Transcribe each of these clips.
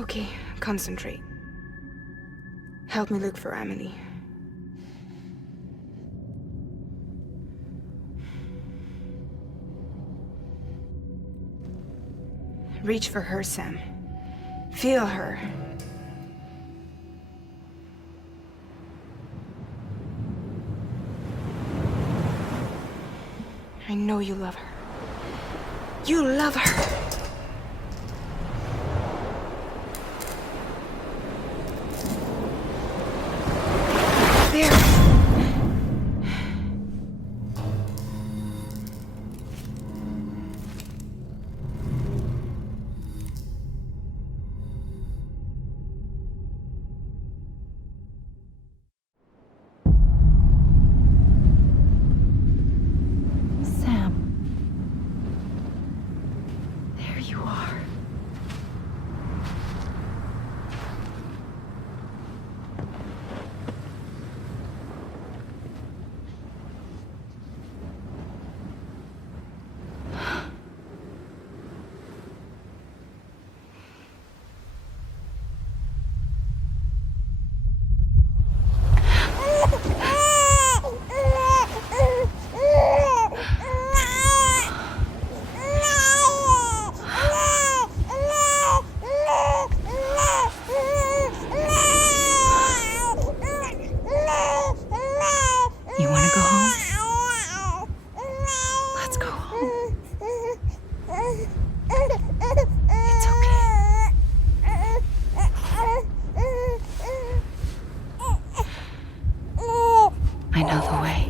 Okay, concentrate. Help me look for Emily. Reach for her, Sam. Feel her. I know you love her. You love her. There. Sam. There you are. You want to go home? Let's go home. It's okay. I know the way.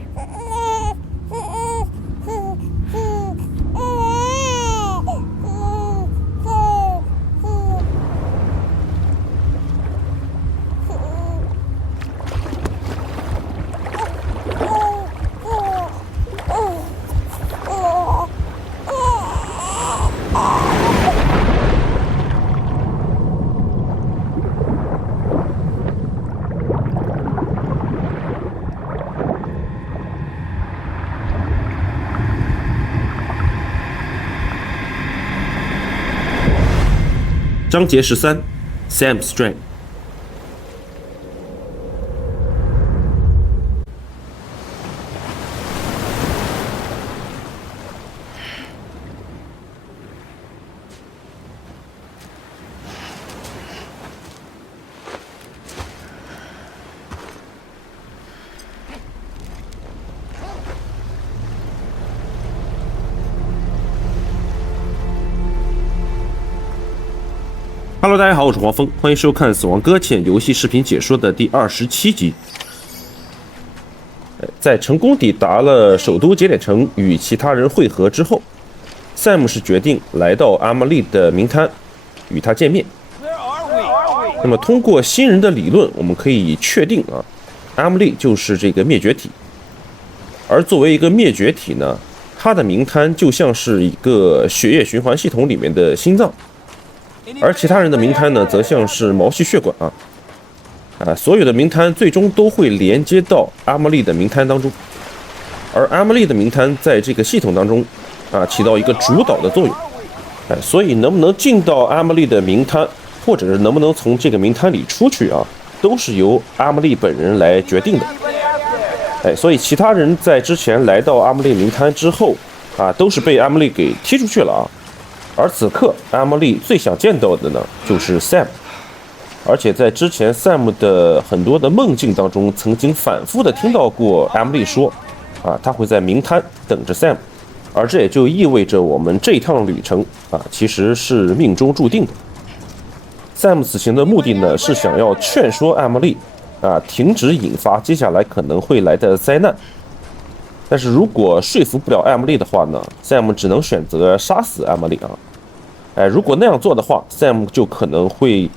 章节13 Sam Strand。Hello， 大家好，我是黄蜂，欢迎收看《死亡搁浅游戏视频解说》的第27集。在成功抵达了首都节点城与其他人会合之后，Sam 是决定来到阿玛丽的冥滩与他见面。那么通过新人的理论，我们可以确定阿玛丽就是这个灭绝体。而作为一个灭绝体呢，它的冥滩就像是一个血液循环系统里面的心脏。而其他人的冥滩呢，则像是毛细血管所有的冥滩最终都会连接到阿玛丽的冥滩当中，而阿玛丽的冥滩在这个系统当中起到一个主导的作用，所以能不能进到阿玛丽的冥滩，或者是能不能从这个冥滩里出去都是由阿玛丽本人来决定的。所以其他人在之前来到阿玛丽冥滩之后都是被阿玛丽给踢出去了而此刻，阿玛丽最想见到的呢，就是 Sam， 而且在之前 Sam 的很多的梦境当中，曾经反复的听到过阿玛丽说，他会在冥滩等着 Sam， 而这也就意味着我们这趟旅程其实是命中注定的。Sam 此行的目的呢，是想要劝说阿玛丽停止引发接下来可能会来的灾难。但是如果说服不了阿玛丽的话呢 ，Sam 只能选择杀死阿玛丽如果那样做的话 ，Sam 就可能会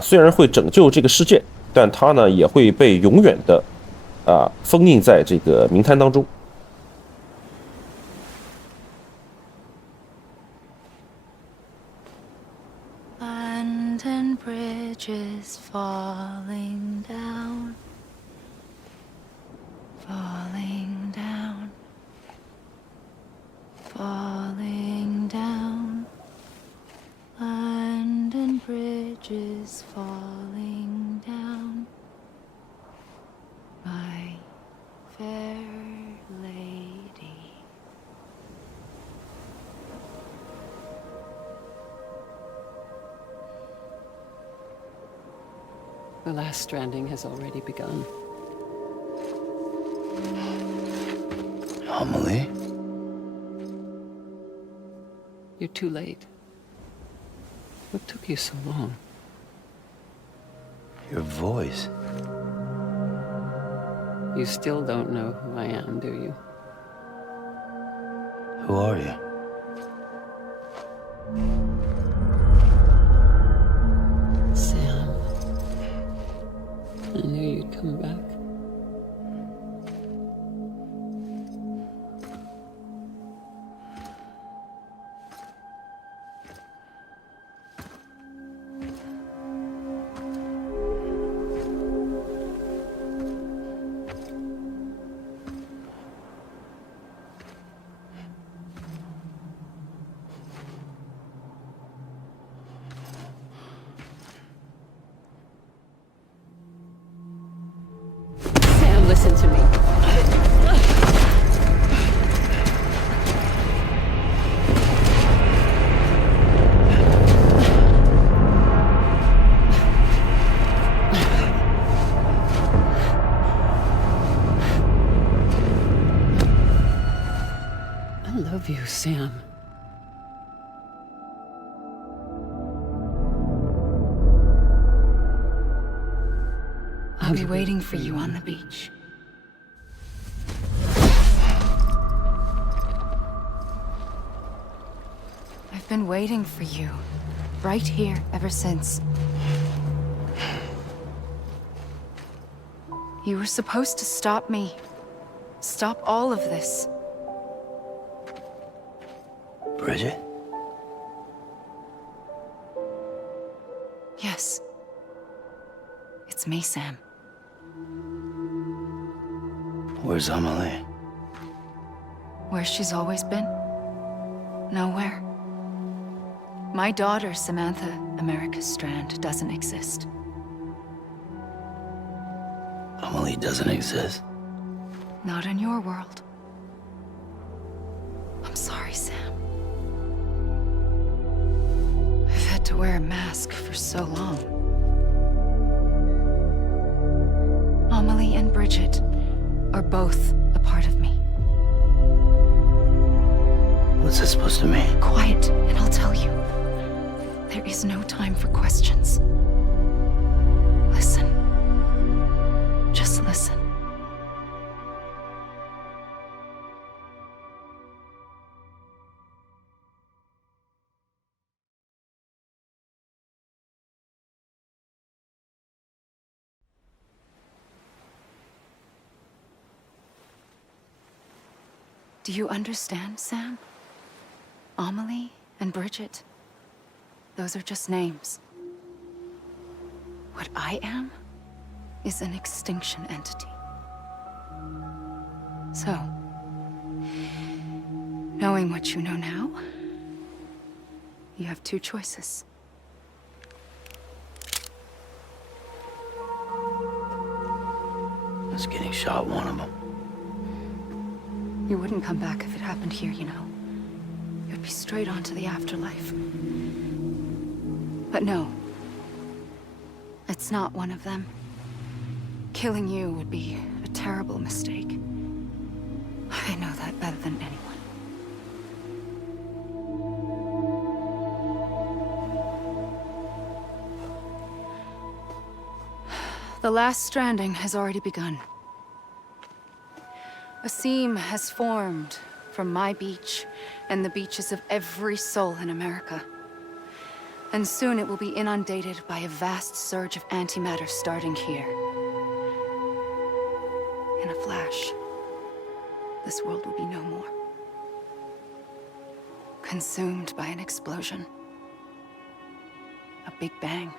虽然会拯救这个世界，但他呢也会被永远的封印在这个冥滩当中。London Bridge is falling down, falling down, falling down. London Bridge bridges falling down, my fair lady. The last stranding has already begun. Amelie? You're too late. What took you so long? Your voice. You still don't know who I am, do you? Who are you? Sam. I knew you'd come back. Sam, listen to me. I love you, Sam. I'll be waiting for you on the beach. I've been waiting for you, right here, ever since. You were supposed to stop me. Stop all of this. Bridget? Yes. It's me, Sam. Where's Amelie? Where she's always been? Nowhere. My daughter, Samantha America Strand, doesn't exist. Amelie doesn't exist. Not in your world. I'm sorry, Sam. I've had to wear a mask for so long. Amelie and Bridget are both a part of me. What's that supposed to mean? Quiet, and I'll tell you. There is no time for questions. Listen. Just listen. Do you understand, Sam? Amelie and Bridget, those are just names. What I am is an extinction entity. So, knowing what you know now, you have two choices. Is getting shot one of them? You wouldn't come back if it happened here, you know. You'd be straight on to the afterlife. But no. It's not one of them. Killing you would be a terrible mistake. I know that better than anyone. The last stranding has already begun. A seam has formed from my beach and the beaches of every soul in America. And soon it will be inundated by a vast surge of antimatter starting here. In a flash, this world will be no more. Consumed by an explosion. A big bang.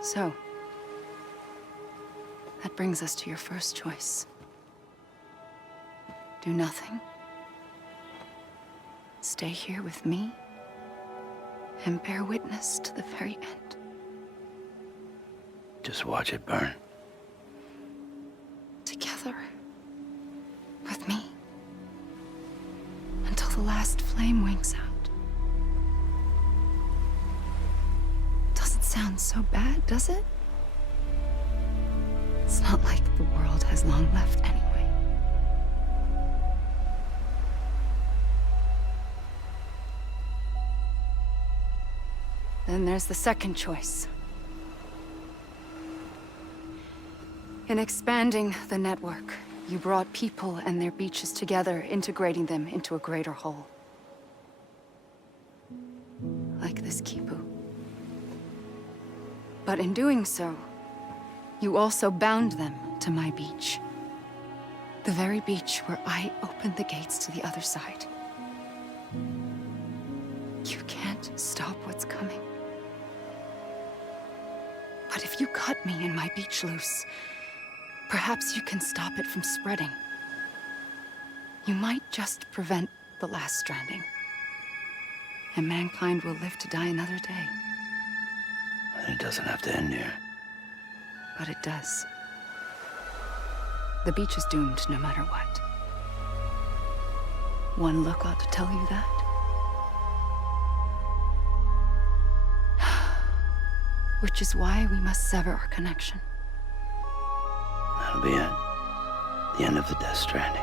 So, that brings us to your first choice. Do nothing. Stay here with me. and bear witness to the very end. Just watch it burn. Together. With me. Until the last flame winks out. Doesn't sound so bad, does it? It's not like the world has long left anyway. Then there's the second choice. In expanding the network, you brought people and their beaches together, integrating them into a greater whole. Like this Kipu. But in doing so, you also bound them to my beach. The very beach where I opened the gates to the other side. You can't stop what's coming. But if you cut me and my beach loose, perhaps you can stop it from spreading. You might just prevent the last stranding. And mankind will live to die another day. And it doesn't have to end here. But it does. The beach is doomed no matter what. One look ought to tell you that. Which is why we must sever our connection. That'll be it. The end of the Death Stranding.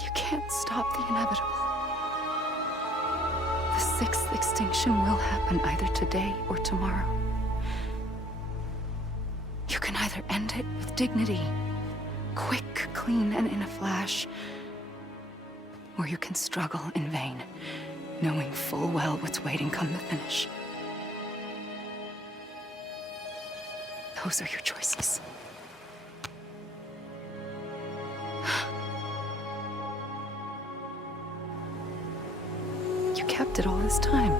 You can't stop the inevitable. The sixth extinction will happen either today or tomorrow. You can either end it with dignity, quick, clean, and in a flash, or you can struggle in vain, knowing full well what's waiting come the finish. Those are your choices. You kept it all this time.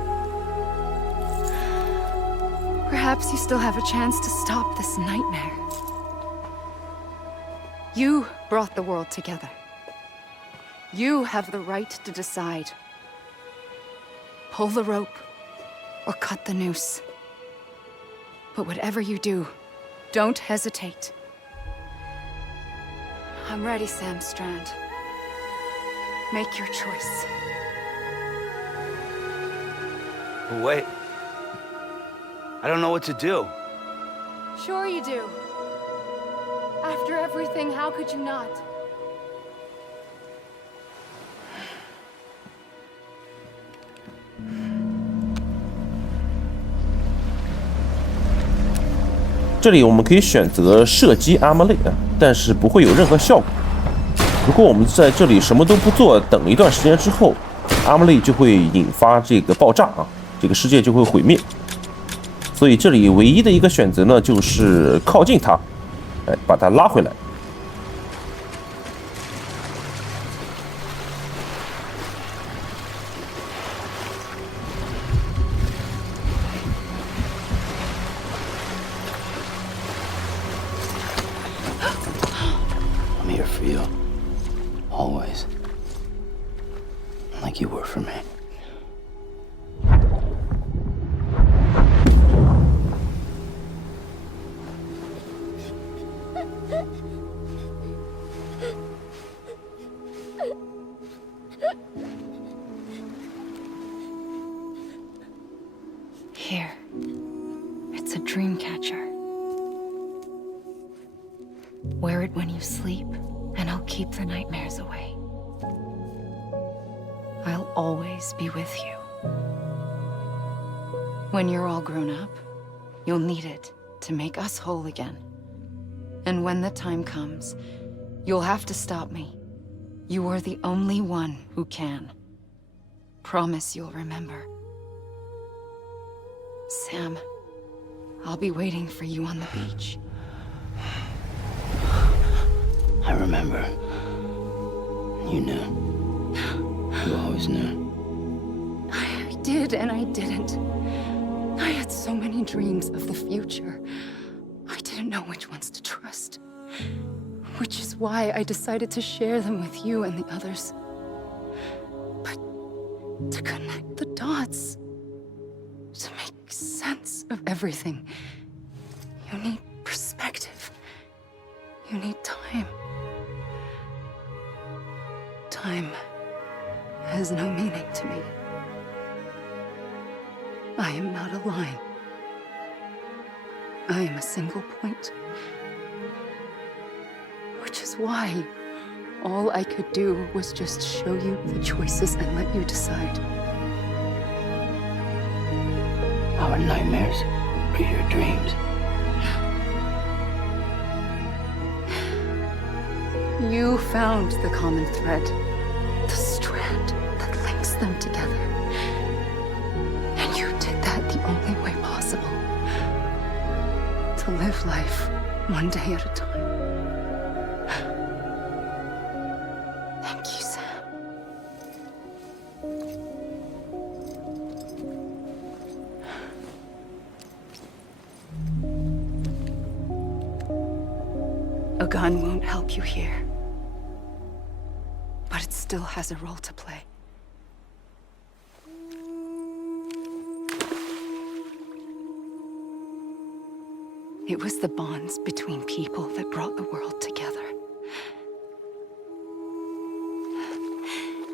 Perhaps you still have a chance to stop this nightmare. You brought the world together. You have the right to decide. Pull the rope or cut the noose. But whatever you do, don't hesitate. I'm ready, Sam Strand. Make your choice. Wait. I don't know what to do. Sure you do. After everything, how could you not?这里我们可以选择射击阿玛雷啊，但是不会有任何效果。如果我们在这里什么都不做，等一段时间之后，阿玛雷就会引发这个爆炸啊，这个世界就会毁灭。所以这里唯一的一个选择呢，就是靠近它，哎，把它拉回来。I'm here for you. Always. Like you were for me. Here. It's a dream catcher. Wear it when you sleep, and I'll keep the nightmares away. I'll always be with you. When you're all grown up, you'll need it to make us whole again. And when the time comes, you'll have to stop me. You are the only one who can. Promise you'll remember. Sam, I'll be waiting for you on the beach. I remember. You knew. You always knew. I did and I didn't. I had so many dreams of the future. I didn't know which ones to trust. Which is why I decided to share them with you and the others. But to connect the dots, to make sense of everything. You need perspective. You need time. Time has no meaning to me. I am not a line. I am a single point. Which is why all I could do was just show you the choices and let you decide. Our nightmares are your dreams. You found the common thread, the strand that links them together. And you did that the only way possible. To live life one day at a time. Thank you, Sam. A gun won't help you here. But it still has a role to play. It was the bonds between people that brought the world together.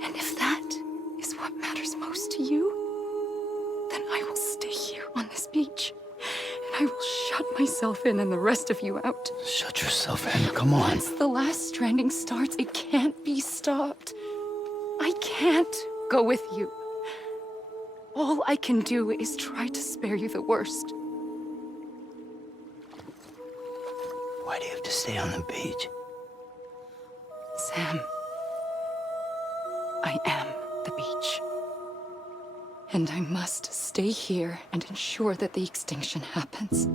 And if that is what matters most to you, then I will stay here on this beach. And I will shut myself in and the rest of you out. Shut yourself in. Come on. Once the last stranding starts, it can't be stopped. I can't go with you. All I can do is try to spare you the worst. Why do you have to stay on the beach? Sam, I am the beach. And I must stay here and ensure that the extinction happens.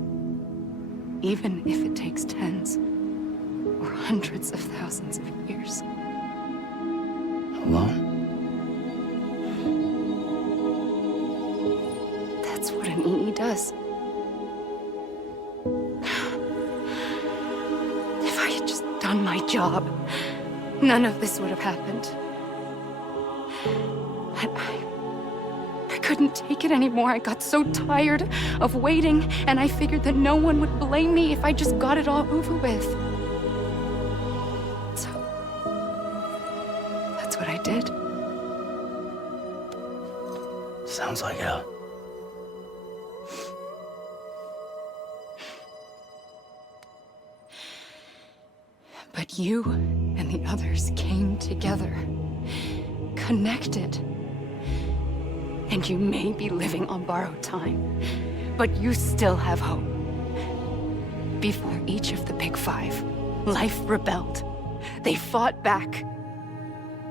Even if it takes tens or hundreds of thousands of years. Alone? That's what an EE does. If I had just done my job, none of this would have happened. But I couldn't take it anymore. I got so tired of waiting, and I figured that no one would blame me if I just got it all over with. So, that's what I did. Sounds like hell. But you and the others came together, connected. And you may be living on borrowed time, but you still have hope. Before each of the Big Five, life rebelled. They fought back,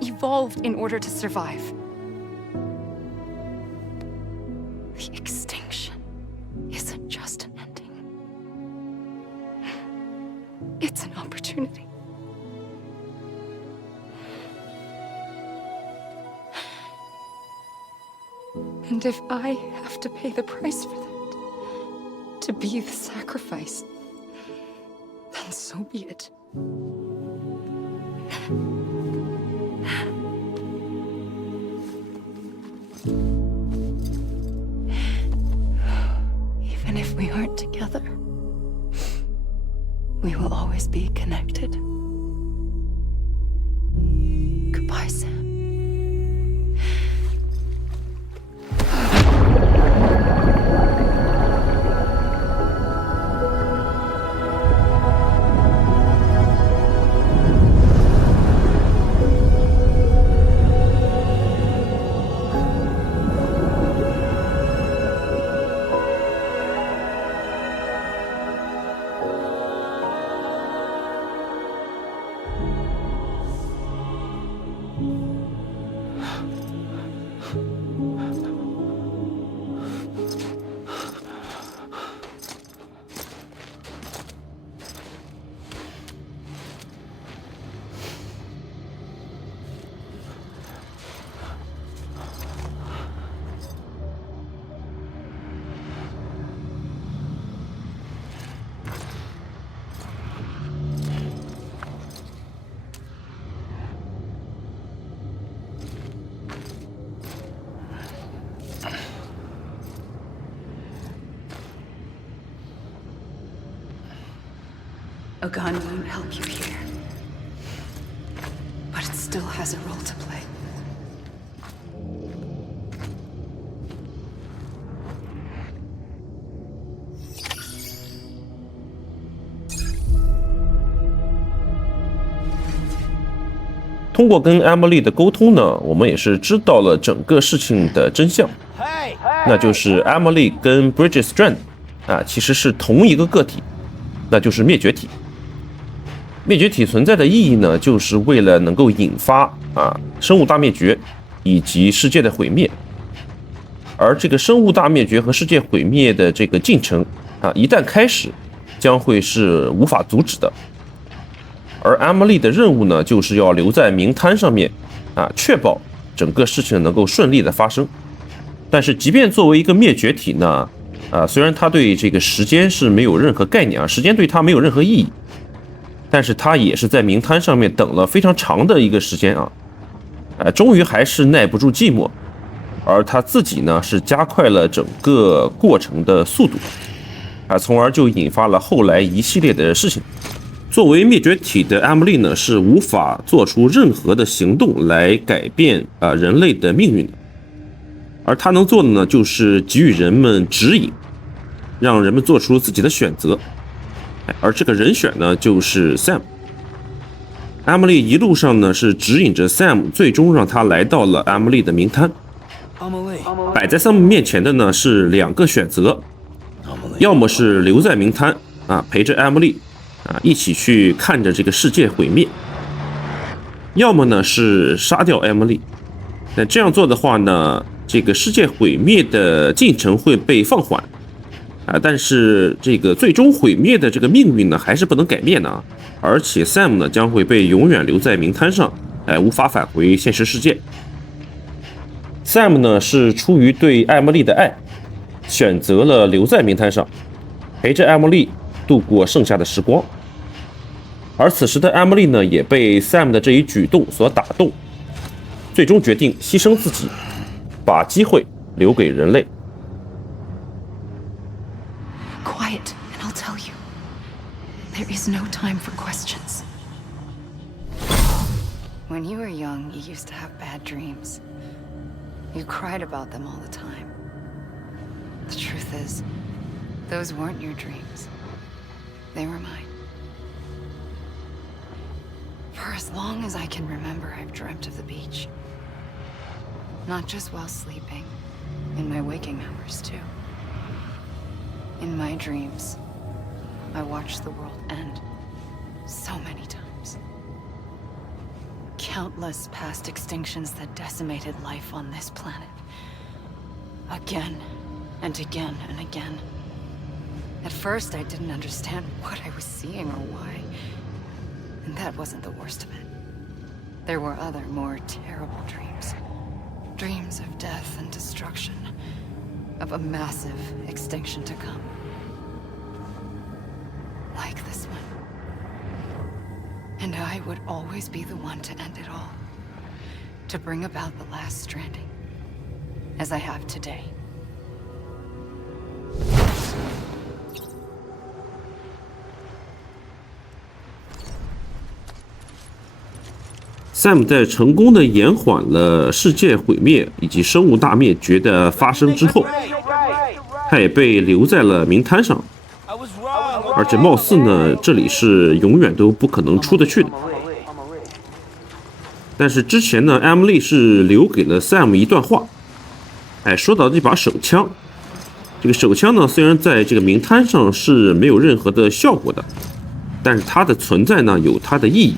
evolved in order to survive. The extinction isn't just an ending. It's an opportunity. And if I have to pay the price for that, to be the sacrifice, then so be it. Even if we aren't together, we will always be connected. Goodbye, Sam. A gun won't help you here. But it still has a role to play. 通过跟 Emily 的沟通呢，我们也是知道了整个事情的真相，那就是 Emily 跟 Sam Strand 其实是同一个个体，那就是灭绝体。灭绝体存在的意义呢，就是为了能够引发生物大灭绝以及世界的毁灭。而这个生物大灭绝和世界毁灭的这个进程一旦开始，将会是无法阻止的。而 Emily 的任务呢，就是要留在冥滩上面确保整个事情能够顺利的发生。但是即便作为一个灭绝体呢，虽然他对这个时间是没有任何概念时间对他没有任何意义，但是他也是在冥滩上面等了非常长的一个时间终于还是耐不住寂寞，而他自己呢是加快了整个过程的速度从而就引发了后来一系列的事情。作为灭绝体的 Emily 呢，是无法做出任何的行动来改变人类的命运的，而他能做的呢，就是给予人们指引，让人们做出自己的选择。而这个人选呢，就是 Sam。Emily 一路上呢是指引着 Sam， 最终让他来到了 Emily 的冥滩。摆在 Sam 面前的呢是两个选择，要么是留在冥滩陪着 Emily。一起去看着这个世界毁灭，要么呢是杀掉 Emily。那这样做的话呢，这个世界毁灭的进程会被放缓但是这个最终毁灭的这个命运呢，还是不能改变的而且 Sam 呢将会被永远留在冥滩上，无法返回现实世界。Sam 呢是出于对 Emily 的爱，选择了留在冥滩上，陪着 Emily 度过剩下的时光。而此时的 Emily 呢，也被 Sam 的这一举动所打动，最终决定牺牲自己，把机会留给人类。Quiet, and I'll tell you. There is no time for questions. When you were young, you used to have bad dreams. You cried about them all the time. The truth is, those weren't your dreams. They were mine. For as long as I can remember, I've dreamt of the beach. Not just while sleeping, in my waking hours too. In my dreams, I watched the world end so many times. Countless past extinctions that decimated life on this planet. Again and again and again. At first, I didn't understand what I was seeing or why. And that wasn't the worst of it. There were other, more terrible dreams. Dreams of death and destruction. Of a massive extinction to come. Like this one. And I would always be the one to end it all. To bring about the last stranding. As I have today. Sam 在成功的延缓了世界毁灭以及生物大灭绝的发生之后，他也被留在了冥滩上，而且貌似呢，这里是永远都不可能出得去的。但是之前呢 ，Emily 是留给了 Sam 一段话，说到这把手枪，这个手枪呢，虽然在这个冥滩上是没有任何的效果的，但是它的存在呢，有它的意义。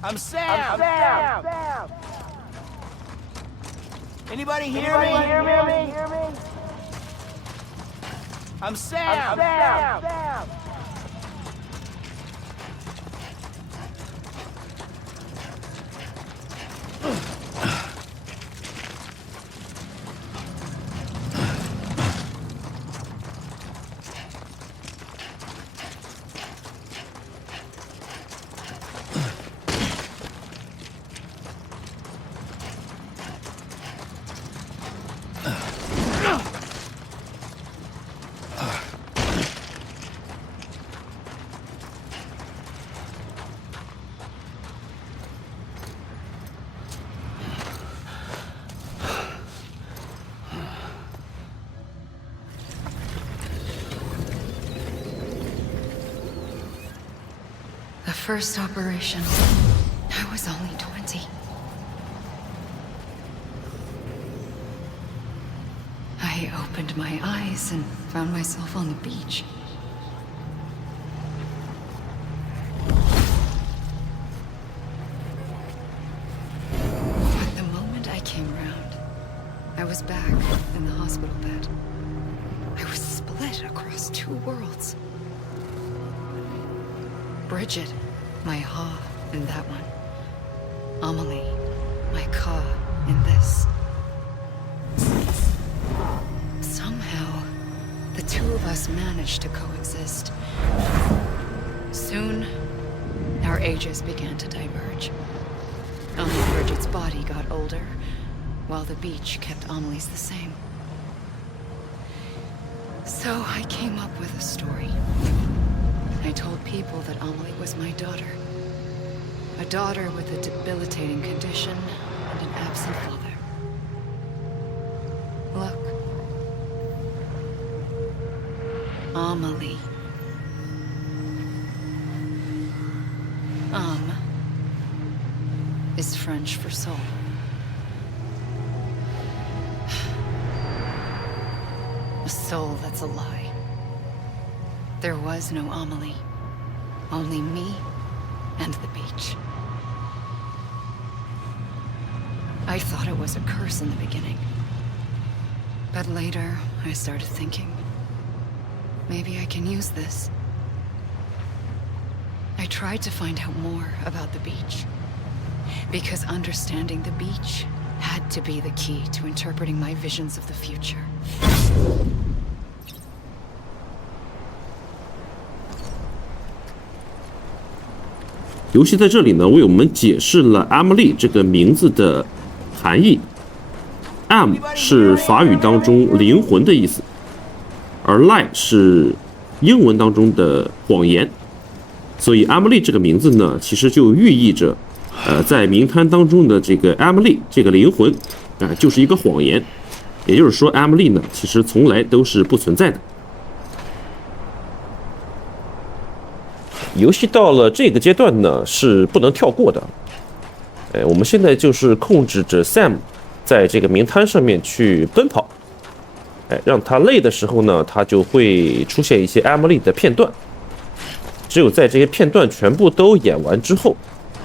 I'm Sam. Anybody hear me? I'm Sam. first operation, I was only 20. I opened my eyes and found myself on the beach. But the moment I came round, I was back in the hospital bed. I was split across two worlds. Bridget, my Ha in that one. Amelie, my Ka in this. Somehow, the two of us managed to coexist. Soon, our ages began to diverge. Only Bridget's body got older, while the beach kept Amelie's the same. So I came up with a story. I told people that Amelie was my daughter. A daughter with a debilitating condition and an absent father. Look. Amelie. Is French for soul. A soul that's a lie. There was no Amelie. Only me and the beach. I thought it was a curse in the beginning. But later, I started thinking, maybe I can use this. I tried to find out more about the beach. Because understanding the beach had to be the key to interpreting my visions of the future. 游戏在这里呢，为我们解释了阿茉莉这个名字的含义。am 是法语当中灵魂的意思，而 lie 是英文当中的谎言。所以阿茉莉这个名字呢，其实就寓意着，在名摊当中的这个阿茉莉这个灵魂，就是一个谎言。也就是说，阿茉莉呢，其实从来都是不存在的。游戏到了这个阶段呢，是不能跳过的。我们现在就是控制着 Sam 在这个名摊上面去奔跑，让他累的时候呢，他就会出现一些 Emily 的片段。只有在这些片段全部都演完之后，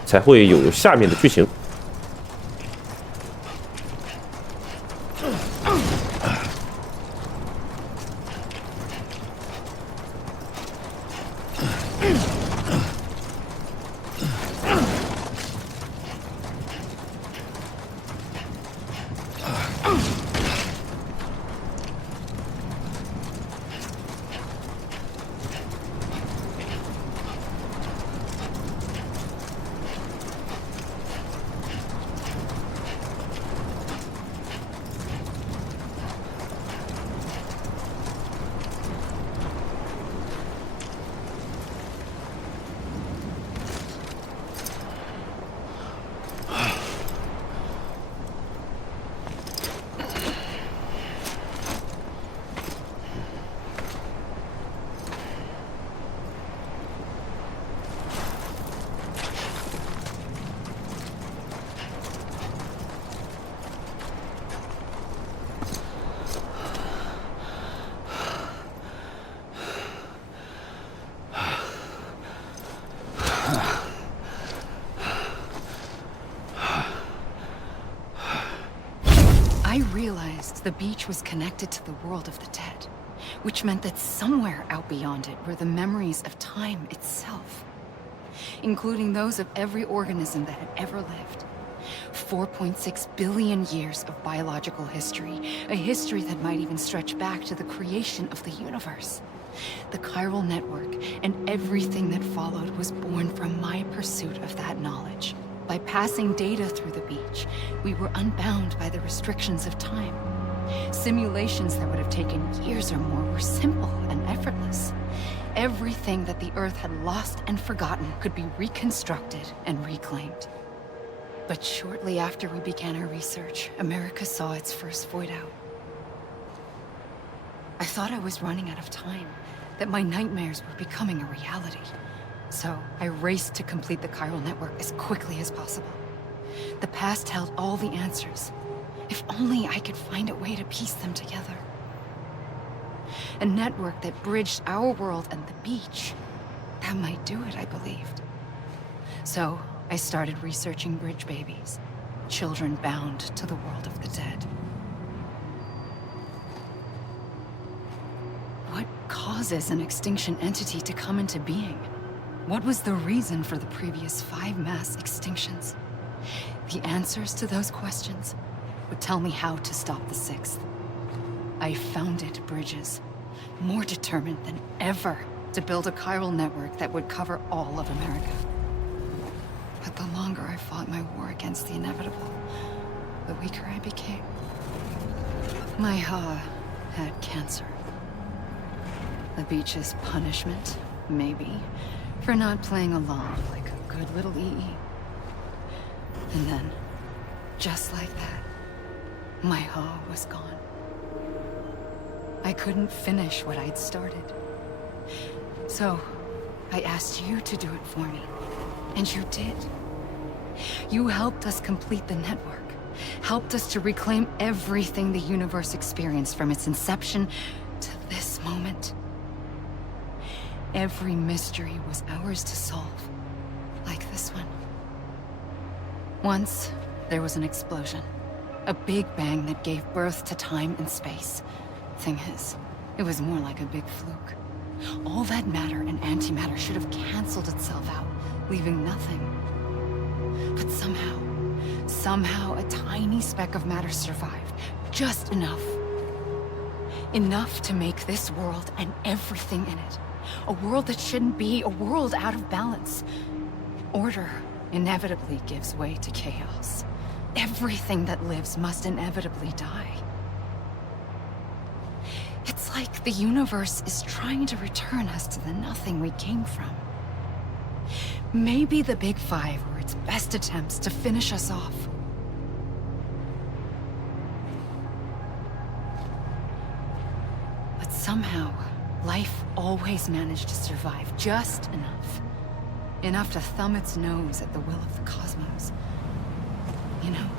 才会有下面的剧情。I realized the beach was connected to the world of the dead, which meant that somewhere out beyond it were the memories of time itself, including those of every organism that had ever lived. 4.6 billion years of biological history, a history that might even stretch back to the creation of the universe. The chiral network and everything that followed was born from my pursuit of that knowledge. By passing data through the beach, we were unbound by the restrictions of time. Simulations that would have taken years or more were simple and effortless. Everything that the Earth had lost and forgotten could be reconstructed and reclaimed. But shortly after we began our research, America saw its first void out. I thought I was running out of time, that my nightmares were becoming a reality. So I raced to complete the chiral network as quickly as possible. The past held all the answers. If only I could find a way to piece them together. A network that bridged our world and the beach. That might do it, I believed. So I started researching bridge babies, children bound to the world of the dead. What causes an extinction entity to come into being? What was the reason for the previous 5 mass extinctions? The answers to those questions would tell me how to stop the 6th. I founded bridges, more determined than ever to build a chiral network that would cover all of America. But the longer I fought my war against the inevitable, the weaker I became. My Ha had cancer. The beach's punishment, maybe, for not playing along like a good little EE. And then, just like that, my Ha was gone. I couldn't finish what I'd started. So, I asked you to do it for me. And you did. You helped us complete the network. Helped us to reclaim everything the universe experienced from its inception to this moment. Every mystery was ours to solve. Like this one. Once, there was an explosion. A big bang that gave birth to time and space. Thing is, it was more like a big fluke. All that matter and antimatter should have canceled itself out, leaving nothing. But somehow a tiny speck of matter survived. Just enough. Enough to make this world and everything in it. A world that shouldn't be, a world out of balance. Order inevitably gives way to chaos. Everything that lives must inevitably die. It's like the universe is trying to return us to the nothing we came from. Maybe the Big Five were its best attempts to finish us off. But somehow, life always managed to survive just enough. Enough to thumb its nose at the will of the cosmos. You know,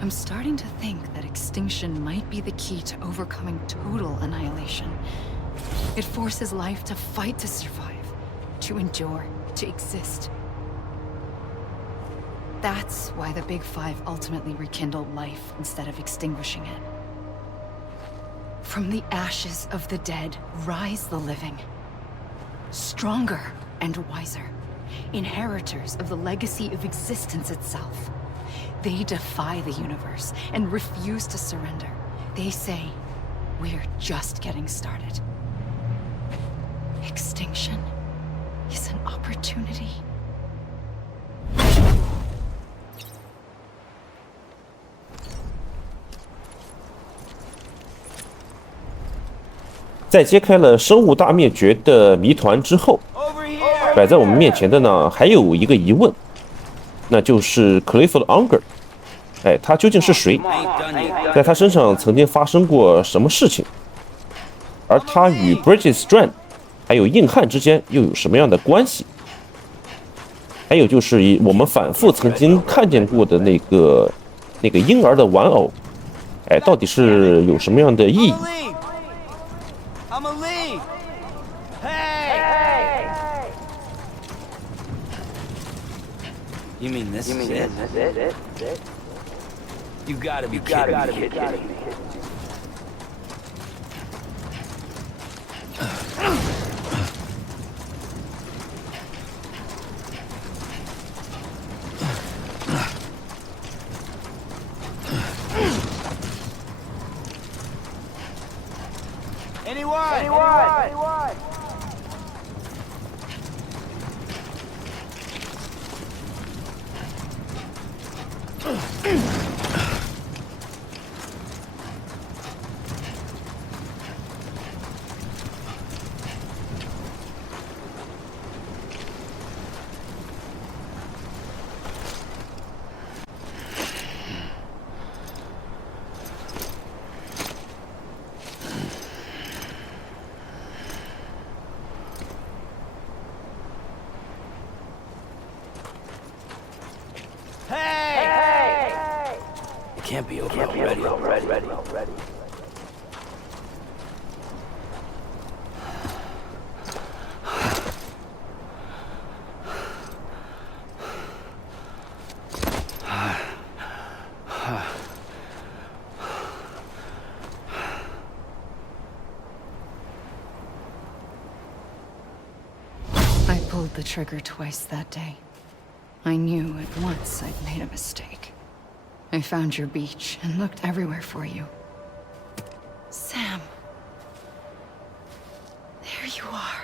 I'm starting to think that extinction might be the key to overcoming total annihilation. It forces life to fight to survive, to endure, to exist. That's why the Big Five ultimately rekindled life instead of extinguishing it. From the ashes of the dead, rise the living. Stronger and wiser. Inheritors of the legacy of existence itself. They defy the universe and refuse to surrender. They say, we're just getting started. Extinction is an opportunity. 在揭开了生物大灭绝的谜团之后，摆在我们面前的呢，还有一个疑问，那就是 Clifford Unger， 他究竟是谁？在他身上曾经发生过什么事情？而他与 Bridget Strand 还有硬汉之间又有什么样的关系？还有就是我们反复曾经看见过的那个婴儿的玩偶，到底是有什么样的意义？ I'm a lead. Hey! You mean this is it? You gotta be kidding me. Anyone? Can't be over already. I pulled the trigger twice that day. I knew at once I'd made a mistake. I found your beach and looked everywhere for you. Sam. There you are.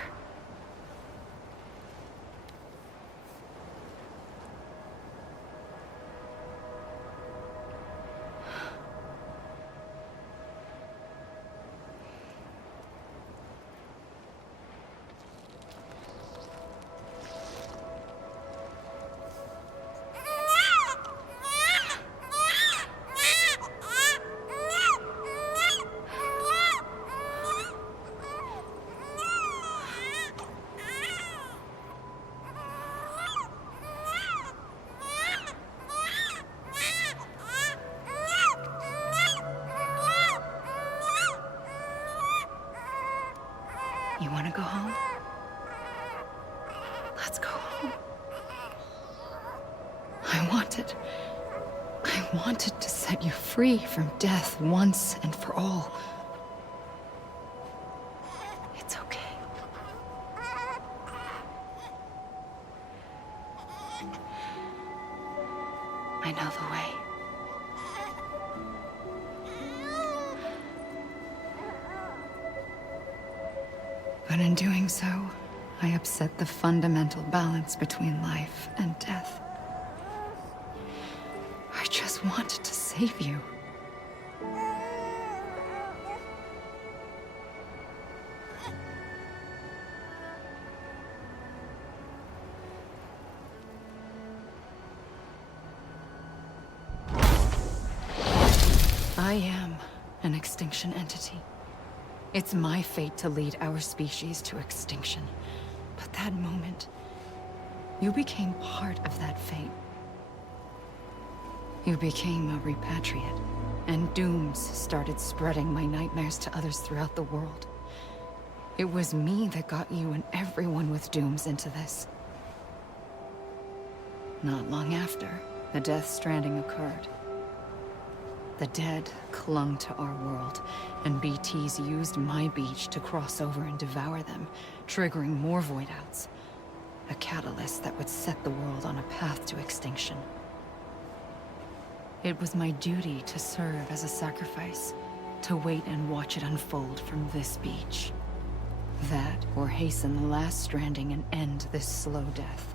You want to go home? Let's go home. I wanted to set you free from death once and for all. It's okay. I know the way. But in doing so, I upset the fundamental balance between life and death. I just wanted to save you. I am an extinction entity. It's my fate to lead our species to extinction. But that moment, you became part of that fate. You became a repatriate, and dooms started spreading my nightmares to others throughout the world. It was me that got you and everyone with dooms into this. Not long after, the Death Stranding occurred. The dead clung to our world, and BTs used my beach to cross over and devour them, triggering more void-outs. A catalyst that would set the world on a path to extinction. It was my duty to serve as a sacrifice, to wait and watch it unfold from this beach. That, or hasten the last stranding and end this slow death.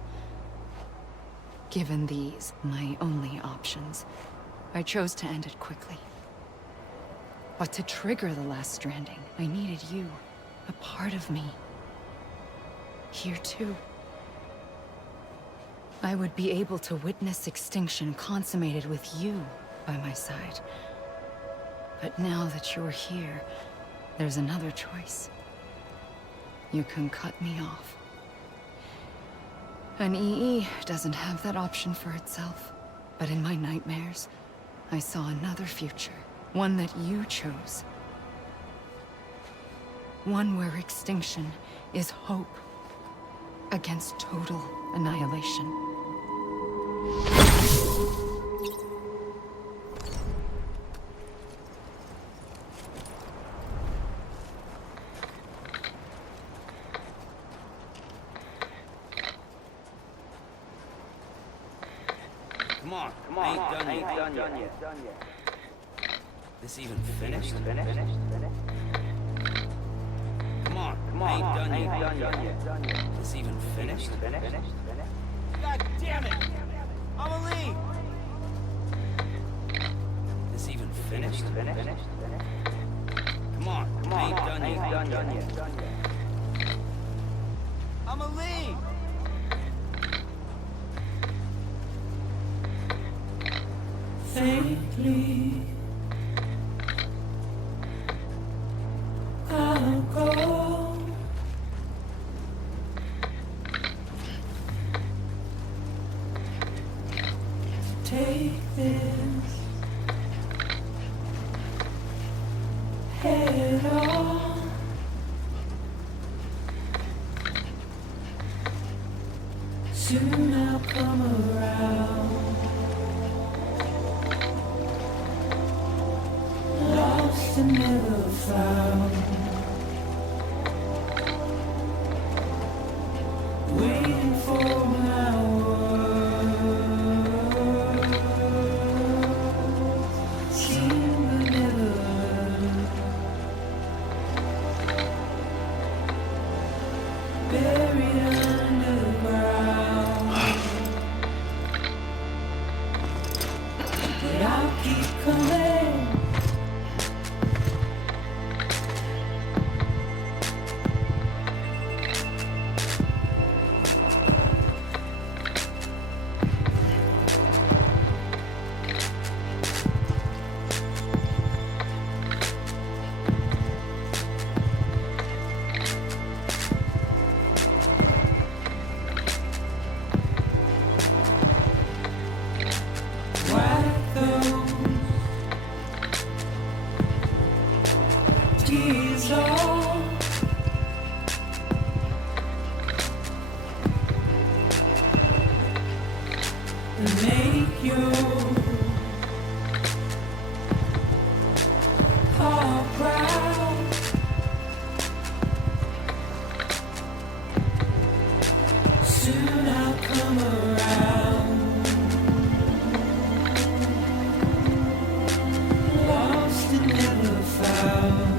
Given these, my only options, I chose to end it quickly. But to trigger the last stranding, I needed you, a part of me. Here too. I would be able to witness extinction consummated with you by my side. But now that you're here, there's another choice. You can cut me off. An EE doesn't have that option for itself. But in my nightmares, I saw another future. One that you chose. One where extinction is hope against total annihilation. Come on, I ain't done yet. This even finished? Come on, I ain't done yet. This even finished? God damn it! I'ma leave! This even finished? Come on, I ain't done yet. I'ma leave! Faintly, I'll go. Take this it all. Soon I'll come around. Lost and never found. Waiting for my words. Seen but never learned. Buried underground. But I'll keep coming. Wipe those tears off. And make your heart proud. Soon I'll come around. Lost and never found.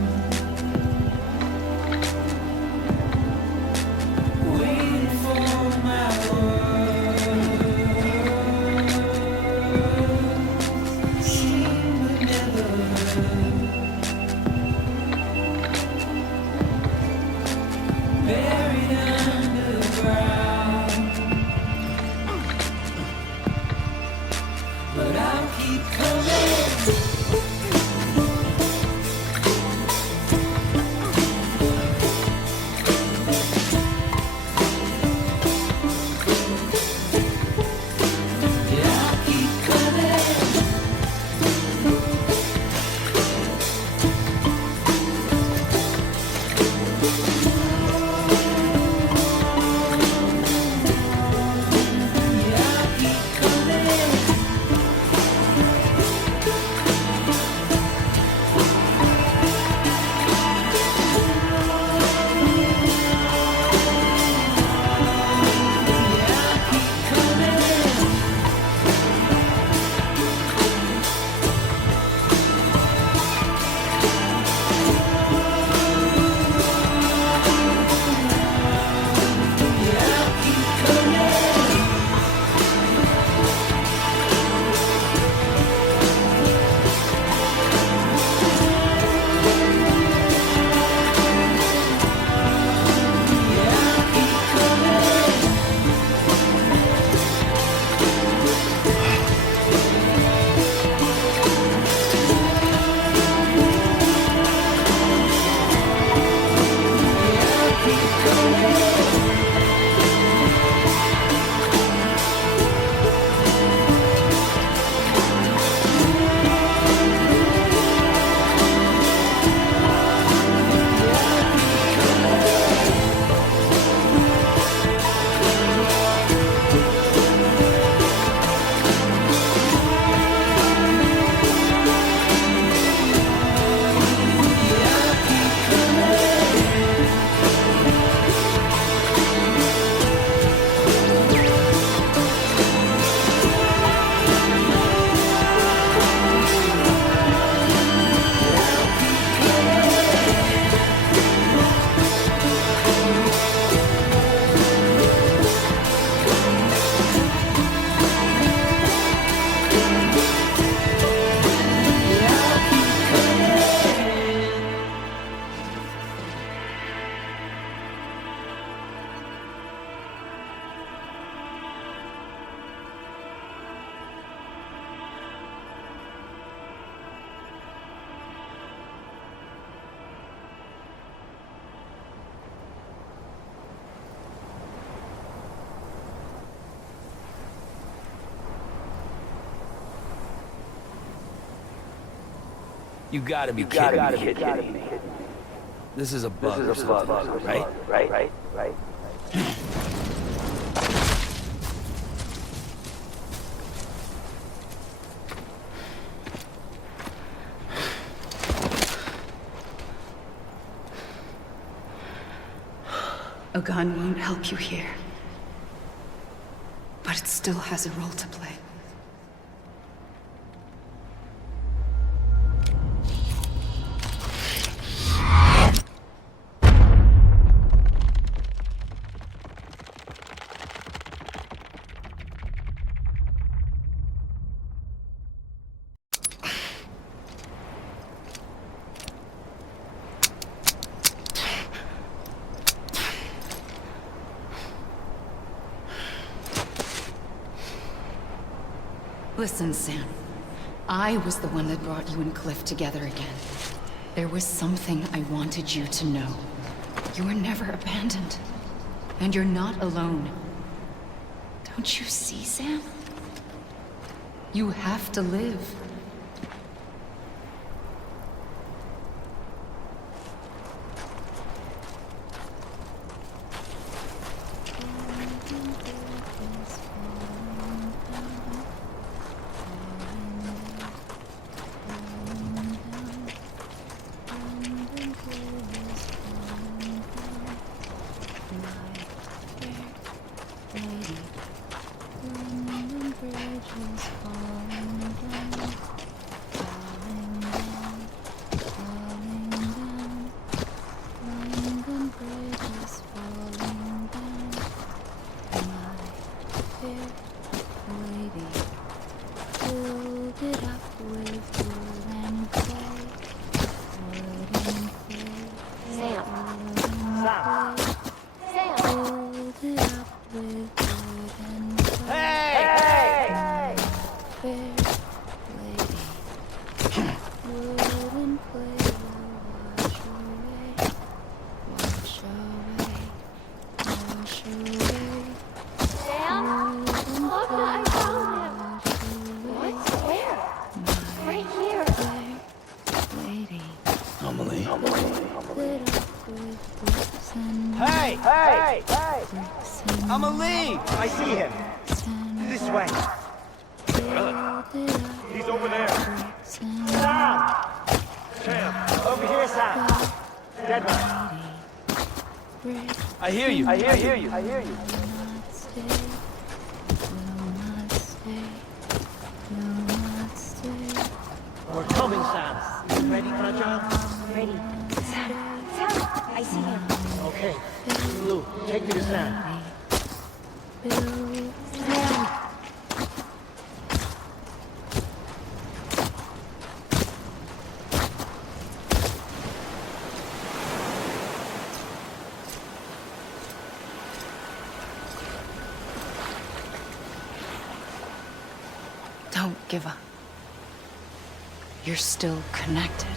Waiting for my words. Seen but never heard. Buried underground. But I'll keep coming. Yeah, I'll keep coming. Yeah, I'll keep coming. Yeah, I'll keep coming. Yeah, I'll keep coming. Yeah, I'll keep coming. Yeah, I'll keep coming. You gotta be kidding me. This is a bug, right? A gun won't help you here. But it still has a role to play. Listen, Sam. I was the one that brought you and Cliff together again. There was something I wanted you to know. You were never abandoned. And you're not alone. Don't you see, Sam? You have to live. Amelie! I see him. This way. He's over there. Sam! Over here, Sam. Dead one. I hear you. We're coming, Sam. You ready, Fragile? Ready. Sam, I see him. Okay. Lou, take me to Sam. Don't give up. You're still connected.